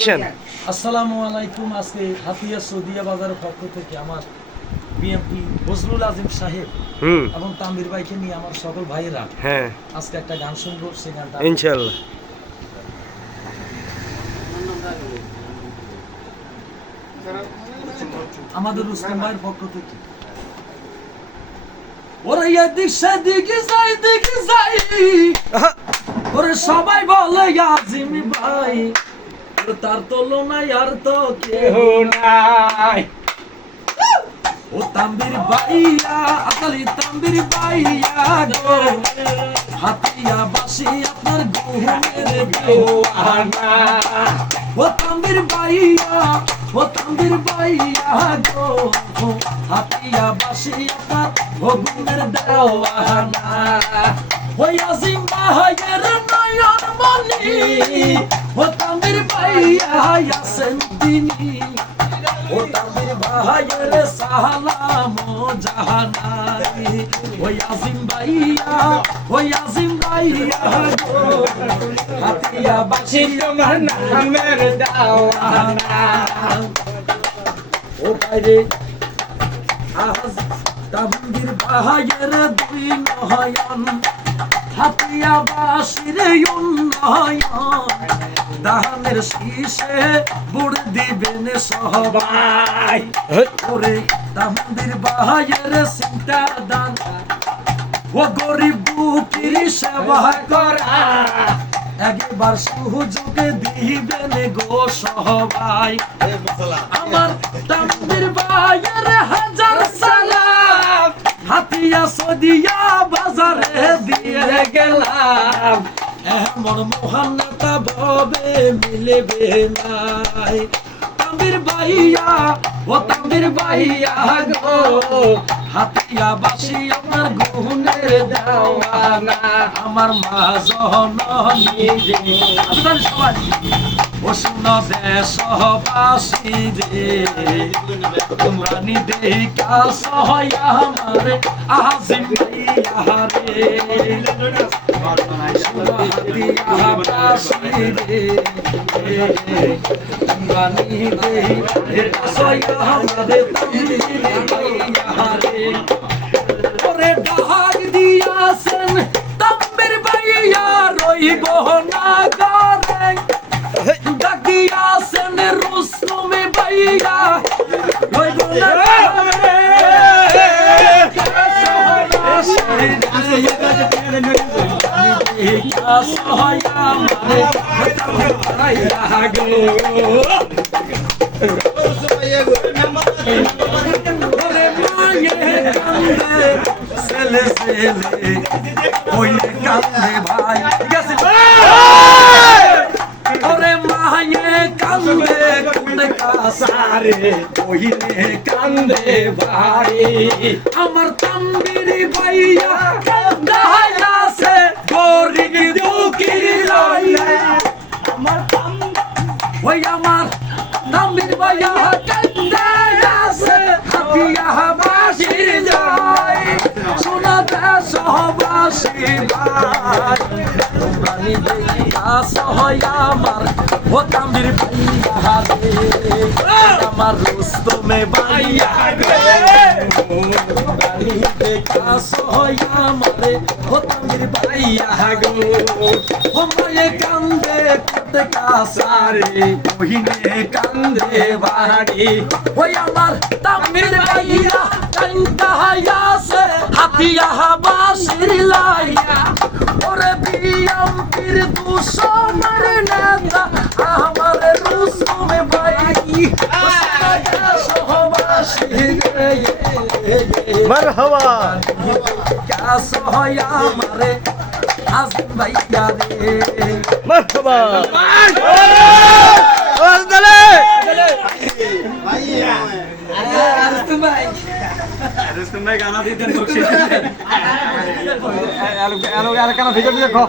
আসসালামু আলাইকুম আজকে হাতিয়া সৌদিয়া বাজারের পক্ষ থেকে আমার বিএমপি বজলুল আজিম সাহেব হুম। এবং তামির ভাইকে নিয়ে আমার সকল ভাইয়েরা হ্যাঁ। আজকে একটা গান শুনব সেই গানটা ইনশাল্লাহ আমাদের রুস্তম ভাইয়ের পক্ষ থেকে। ওরে যাই দিক যাই। ওরে সবাই বলে আজিম ভাই তার তুলনায় আর তো কেহ নাই। ও তাম্বির বাইয়া আকালি তাম্বির বাইয়া গো। হাতিয়া বাসি আপনার গুহনের দোয়ানা ও তাম্বির বাইয়া ও তাম্বির বাইয়া গো। হাতিয়া বাসি আপনার ভগুনের দেওয়ানা ওই আজিম বাহায়ের নয়ন মনি ও তাম্বির বাইয়া আছেন তিনি। ও তাদের ভাইয়ের সালাম জাহানাই। ওই আজিম ভাইয়া ওই আজিম ভাইয়া হাতিয়া বাসি তোমার নামের দাওয়ানা। ও বাইরে, আজ তাবঙ্গির ভাইয়ের দুই নয়ন। হাতিয়া বাসির উন্নয়ন। দাহানের শীষে বুড় দিবেন সবাই। ওরে তামন্দির বাহায়ের চিন্তা দান। ও গরিব বুকির সেবা করা। একবার সুযোগ দিবেন গো সবাই। আমার তামন্দির বাহায়ের হাজার সালাম। হাতিয়া সদিয়া বাজারে দিয়ে গেলাম। এমন মহান নেতা ভবে মিলবে নাই। আমির বাইয়া ও তাম্বির বাইয়া গো, হাতিয়া বাসি আমার গুণের দেওয়ানা, আমার মা জননী যে। আপনার সবাই শুন দেশবাসী রে। তোমরা নিদে কাল সহায় আমার আজিম ভাইয়া রে। রইব না গারে ডাকিয়াছেন রুস্তমে বাইয়া রইব না ছেলে ছেলে ওইলে কান্দে ভাই ঠিক আছে ওরে মায়ে কান্দে কুন্দে কাসারে ওইলে কান্দে ভাই আমার তাম্বিরি ভাইয়া কান্দায়াছে ওই আমার তাম্বির ভাইয়া আছে, হাতিয়া বাসির যায় শোনা সহবাসী ভাই। তোমরা নিবে সহায় আমার ও তাম্বির ভাইয়া রে আমার রুস্তমে ভাইয়া রে তোমরা নিবে সহায় আমারে ও গো মায়ে কান্দে কোটে কাসারে কহিনে কান্দে বাড়ি ওই আমার তাম্বির ভাইয়া কান্দা হায়াসে হাতিয়া বাসির লাইয়া ওরে বিয়াম পীর দুশমর নেতা আমার রুসমে ভাই সহবাসী মারহাবা ক্যাস হয় আমারে আজিম ভাইয়া রে মারহাবা ভাইয়া